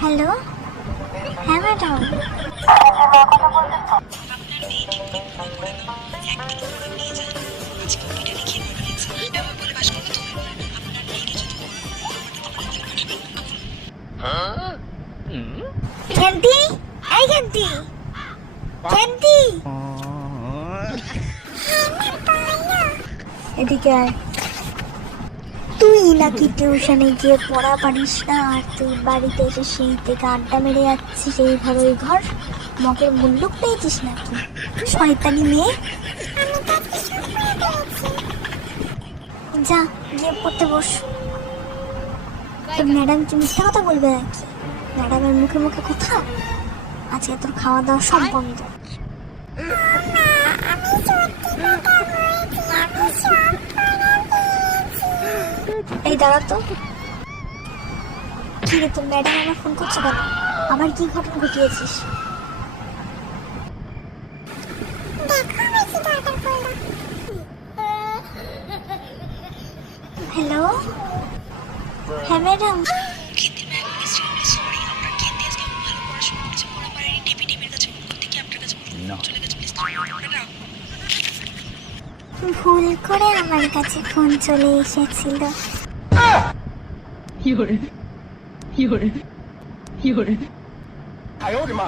Hello, হ্যাঁ madam. জ্ঞানতি, এই জ্ঞানতি, জ্ঞানতি, এদিকে আয়। তুই নাকি টিউশনে গিয়ে পড়া পারিস না, আর তুই বাড়িতে এসে সেই থেকে আড্ডা মেরে যাচ্ছিস, এই ঘর ওই ঘর। মগের মুল্লুক পেয়েছিস নাকি শয়তানি মেয়ে? যা গিয়ে পড়তে বস। তোর ম্যাডাম কি মিথ্যা কথা বলবে নাকি? ম্যাডামের মুখে মুখে কথা। আজকে তোর খাওয়া দাওয়া সব বন্ধ। এই দাঁড়া তো। কি রে, তোর ম্যাডাম আমার ফোন করছে কেন? আবার কি ঘটনা ঘটিয়েছিস? হ্যালো, হ্যাঁ ম্যাডাম। ভুল করে আমার কাছে ফোন চলে এসেছিল। 有人，有人，有人。哎呦我的妈！